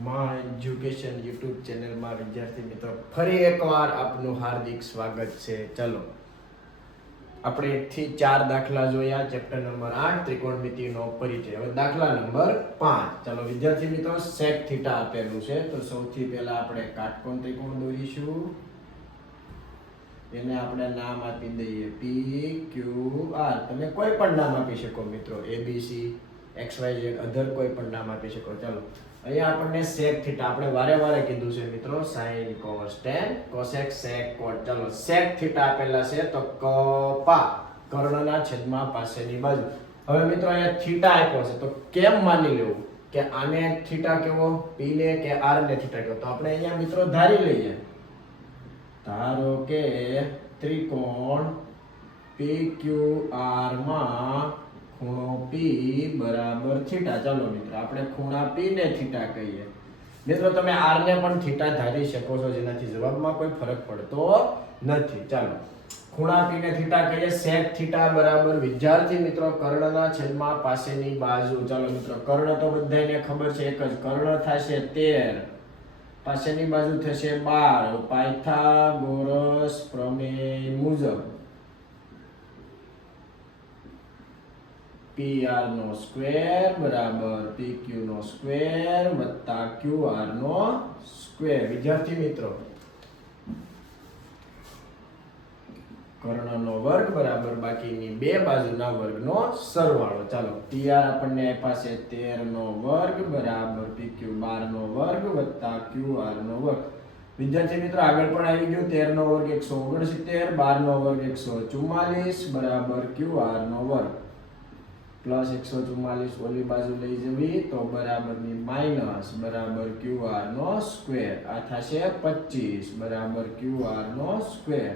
માં education YouTube ચેનલમાં વિદ્યાર્થી મિત્રો ફરી એકવાર આપનું હાર્દિક સ્વાગત છે. ચલો આપણે 1 થી 4 દાખલા જોયા. ચેપ્ટર નંબર 8 ત્રિકોણમિતિનો પરિચય. હવે દાખલા નંબર 5. ચલો વિદ્યાર્થી મિત્રો sec થીટા આપેલું છે, તો સૌથી પહેલા આપણે કાટકોણ ત્રિકોણ દોરીશું. એને આપણે નામ આપી દઈએ P Q R. તમે કોઈ પણ નામ આપી શકો મિત્રો, ABC XYZ અધર કોઈ પણ નામ આપી શકો. ચલો અહીંયા આપણને sec થીટા, આપણે વારે વારે કીધું છે મિત્રો, sin cos tan cosec sec cot. ચલો sec થીટા આપેલા છે, તો કપા કર્ણના છેદમાં પાસેની બાજુ. હવે મિત્રો અહીંયા થીટા આપ્યો છે, તો કેમ માની લેવું કે આને થીટા કેવો, P ને કે R ને થીટા કેવો? તો આપણે અહીંયા મિત્રો ધારી લઈએ. ધારો કે ત્રિકોણ PQR માં ખૂણો P બરાબર થીટા. ચાલો મિત્રો આપણે ખૂણા P ને થીટા કહીએ. મિત્રો તમે R ને પણ થીટા ધારી શકો છો, જેનાથી જવાબમાં કોઈ ફરક પડતો નથી. ચાલો ખૂણા P ને થીટા કહીએ. sec થીટા બરાબર વિદ્યાર્થી મિત્રો કર્ણના છેદમાં પાસેની બાજુ. ચાલો મિત્રો કર્ણ તો બધાને ખબર છે, એક જ કર્ણ થશે 13, પાસેની બાજુ થશે 12. પાયથાગોરસ પ્રમેય મુજબ PR નો સ્ક્વેર બરાબર PQ નો સ્ક્વેર વત્તા QR નો સ્ક્વેર. વિદ્યાર્થી મિત્રો કર્ણનો વર્ગ બરાબર બાકીની બે બાજુના વર્ગનો સરવાળો. ચાલો PR આપણને આપ્યા છે 13 નો વર્ગ બરાબર PQ 12 નો વર્ગ વત્તા QR નો વર્ગ. વિદ્યાર્થી મિત્રો આગળ પણ આવી ગયું. 13 નો વર્ગ 169, 12 નો વર્ગ 144 બરાબર QR નો વર્ગ પ્લસ 144 ઓલી બાજુ લઈ જવી તો બરાબરની માઇનસ બરાબર QR નો સ્ક્વેર. આ થશે 25 બરાબર QR નો સ્ક્વેર.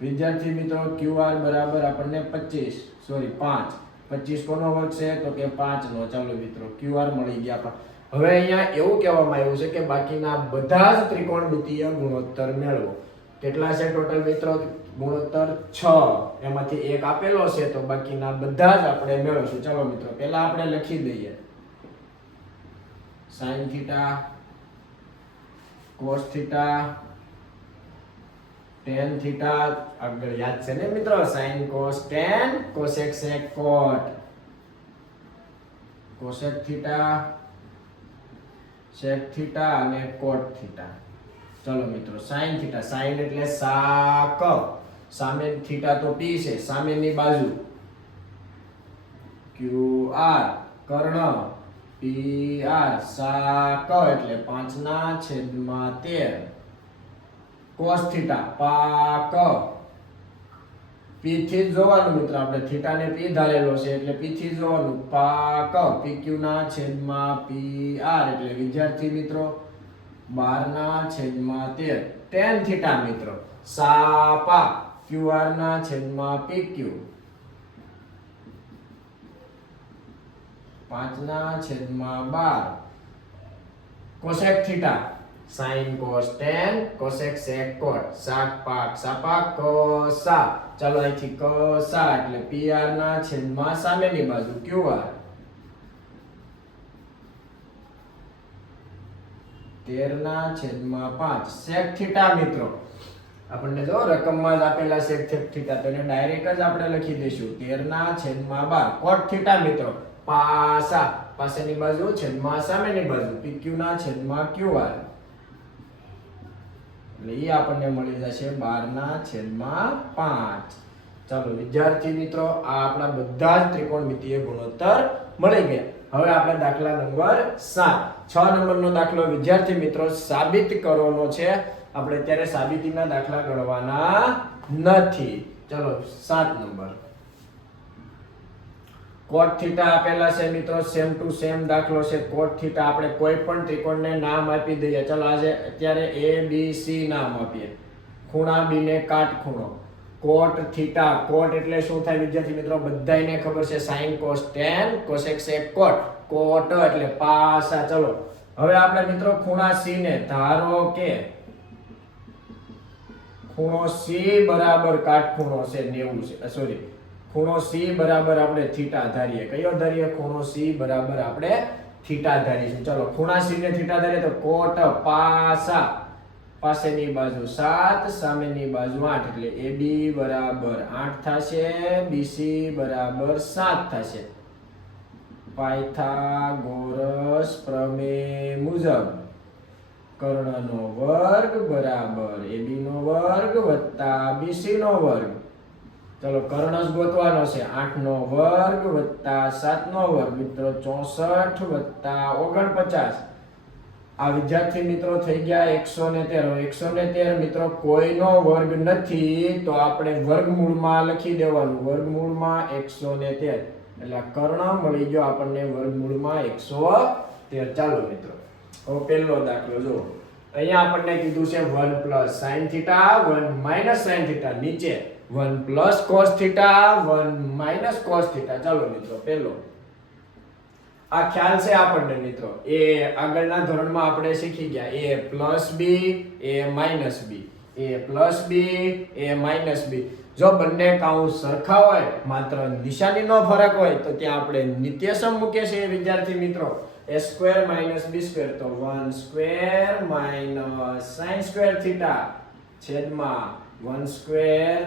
વિદ્યાર્થી મિત્રો QR બરાબર આપણને 25 કોનો વર્ગ છે? તો કે 5 નો. ચાલો મિત્રો QR મળી ગયા. હવે અહીંયા એવું કહેવામાં આવ્યું છે કે બાકીના બધા જ ત્રિકોણમિતિય ગુણોત્તર મેળવો. કેટલા છે ટોટલ મિત્રો? ગુણોત્તર 6. એમાંથી એક આપેલો છે, તો બાકીના બધા જ આપણે મેળવશું. ચાલો મિત્રો પહેલા આપણે લખી દઈએ sin theta cos theta tan theta. આગળ યાદ છે ને મિત્રો? sin cos tan cosec sec cot. cosec theta sec theta અને cot થીટા. ચલો મિત્રો sin થીટા, sin એટલે સાક, સામે થીટા તો P છે, સામેની બાજુ QR કર્ણ PR સાક એટલે 5/13. cos થીટા પાક, P થી જ જોવાનું મિત્રો, આપણે થીટા ને P ધારેલો છે એટલે P થી જોવાનું. પાક PQ ના છેદમાં PR એટલે વિદ્યાર્થી મિત્રો 12/13. tan થીટા મિત્રો સાપા QR ના છેદમાં PQ 5/12. cosec theta sin cos tan cosec sec cot. સાક પાક સાપા કોસા. ચાલો અહીંથી કોસા એટલે PR ના છેદમાં સામેની બાજુ QR 13/5. sec થીટા મિત્રો આપણને જો રકમમાં જ આપેલા sec થીટા, તો એને ડાયરેક્ટ જ આપણે લખી દઈશું 13/12. cot થીટા મિત્રો પાસા, પાસેની બાજુ છેદમાં સામેની બાજુ PQ ના છેદમાં QR એટલે એ આપણને મળી જશે 12/5. ચાલો વિદ્યાર્થી મિત્રો આ આપણા બધા જ ત્રિકોણમિતિય ગુણોત્તર મળી ગયા. હવે આપણે દાખલા નંબર 7, 6 નંબરનો દાખલો વિદ્યાર્થી મિત્રો સાબિત કરવાનો છે. આપણે અત્યારે સાબિતીના દાખલા ગણવાના નથી. ચલો 7 નંબર. cot થીટા આપેલા છે મિત્રો, સેમ ટુ સેમ દાખલો છે. cot થીટા આપણે કોઈ પણ ત્રિકોણને નામ આપી દઈએ. ચલો આજે અત્યારે ABC નામ આપીએ. ખૂણા B ને કાટખૂણો. cot થીટા, cot એટલે શું થાય વિદ્યાર્થી મિત્રો? બધાયને ખબર છે, sin cos tan cosec sec cot. cot એટલે પાસા. ચલો હવે આપણે મિત્રો ખૂણા C ને ધારો કે ખૂણો C બરાબર કાટખૂણો છે 90 છે, સોરી ખૂણો C બરાબર આપણે થીટા ધારીએ. કયો ધારીએ? ખૂણો C બરાબર આપણે થીટા ધારીશું. ચલો ખૂણા સી ને થીટા ધારીએ તો કોટ પાસા, પાસેની બાજુ 7, સામેની બાજુ 8 એટલે AB બરાબર 8 થશે, BC બરાબર 7 થશે. પાયથાગોરસ પ્રમેય મુજબ કર્ણનો વર્ગ બરાબર AB નો વર્ગ વત્તા BC નો વર્ગ. ચલો કર્ણ જ ગોતવાનો છે. 8 નો વર્ગ વત્તા 7 નો વર્ગ મિત્રો 64 વત્તા 49. આ વિદ્યાર્થી મિત્રો થઈ ગયા 113. 113 મિત્રો કોઈનો વર્ગ નથી તો આપણે વર્ગમૂળમાં લખી દેવાનું. વર્ગમૂળમાં 113 એટલે કર્ણ મળી ગયો આપણને વર્ગમૂળમાં 113. ચાલો મિત્રો હવે પહેલો દાખલો જો. અહીંયા આપણને કીધું છે 1 plus sin theta 1 minus sin theta, નીચે 1 plus cos theta 1 minus cos theta. ચાલો મિત્રો પહેલો આ ખ્યાલ છે આપણને મિત્રો. એ આગળના ધોરણમાં આપણે શીખી ગયા a plus b a minus b, a plus b a minus b. જો બંને કાઉન્સ સરખા હોય, માત્ર નિશાનીનો ફરક હોય તો ત્યાં આપણે નિત્યસમ મૂકીએ છીએ વિદ્યાર્થી મિત્રો. a square minus b square તો 1 square minus sin square theta છેદમાં 1 square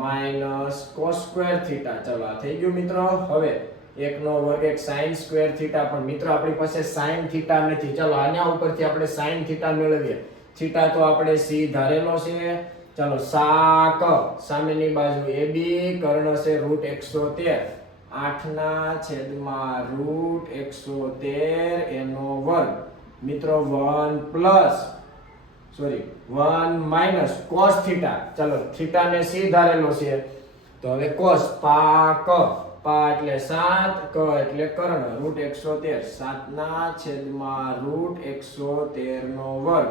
minus cos square theta. ચલો આ થઈ ગયું મિત્રો. હવે 1 નો વર્ગ એક sin સ્ક્વેર થીટા, પણ મિત્રો આપણી પાસે sin થીટા નથી. ચલો આના ઉપરથી આપણે sin થીટા મેળવીએ. થીટા તો આપણે c ધારેલો છે. ચલો સાક સામેની બાજુ AB, કર્ણ છે √113, 8 ના છેદમાં √113 એનો વર્ગ મિત્રો 1 માઇનસ cos થીટા. ચલો થીટા ને c ધારેલો છે તો હવે cos પાક, પા એટલે 7, ક એટલે કર્ણ √113, 7 ના છેદમાં √113 નો વર્ગ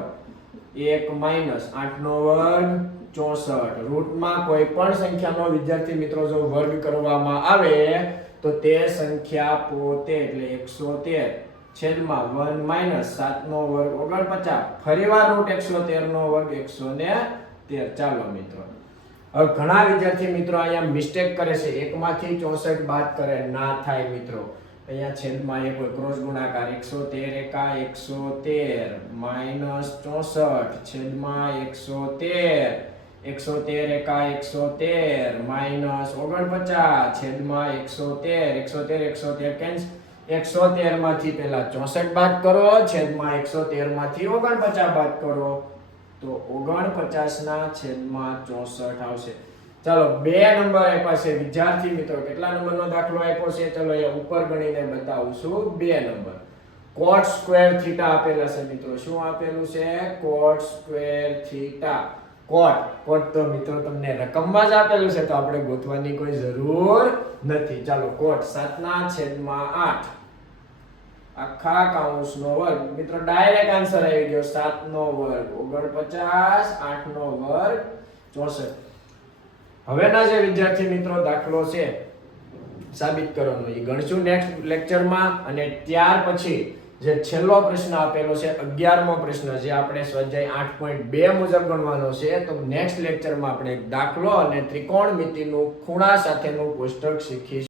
1 માઇનસ 8 નો વર્ગ 64. રૂટમાં કોઈ પણ સંખ્યાનો વિદ્યાર્થી મિત્રો જો વર્ગ કરવામાં આવે તો તે સંખ્યા પોતે એટલે 113 છેદમાં 1 માઇનસ 7 નો વર્ગ 49, ફરીવાર √113 નો વર્ગ 113. ચાલો મિત્રો હવે ઘણા વિદ્યાર્થી મિત્રો અહીંયા મિસ્ટેક કરે છે. એકમાંથી 64 બાદ કરે ના થાય મિત્રો. અહીંયા છેદમાં એક ક્રોસ ગુણાકાર 113 એકા 113 માઇનસ 64 છેદમાં 113, 113 એકા 113 માઇનસ 49 છેદમાં 113, 113 કેન્સલ. 113 માંથી પહેલા 64 બાદ કરો, છેદમાં 113 માંથી 49 બાદ કરો તો 49 ના છેદમાં 64 આવશે. ચાલો 2 નંબર આપ્યા છે વિદ્યાર્થી મિત્રો. કેટલા નંબરનો દાખલો આપ્યો છે? ચલો અહીંયા ઉપર ગણીને બતાવું છું. 2 નંબર. cot સ્ક્વેર થીટા આપેલા છે મિત્રો. શું આપેલું છે? cot square theta. cot તો મિત્રો તમને રકમમાં જ આપેલું છે તો આપણે ગોતવાની કોઈ જરૂર નથી. ચાલો cot 7 ના છેદમાં 8 આખા કૌંસનો વર્ગ મિત્રો ડાયરેક્ટ આન્સર આવી ગયો. 7 નો વર્ગ 49, 8 નો વર્ગ 64. હવેના જે વિદ્યાર્થી મિત્રો દાખલો છે સાબિત કરવાનો એ ગણશું નેક્સ્ટ લેક્ચરમાં. અને ત્યાર પછી જે છેલ્લો પ્રશ્ન આપેલો છે 11મો પ્રશ્ન, જે આપણે સ્વાધ્યાય 8.2 મુજબ ગણવાનો છે. તો નેક્સ્ટ લેક્ચરમાં આપણે દાખલો અને ત્રિકોણમિતિનું ખૂણા સાથેનું કોષ્ટક શીખીશું.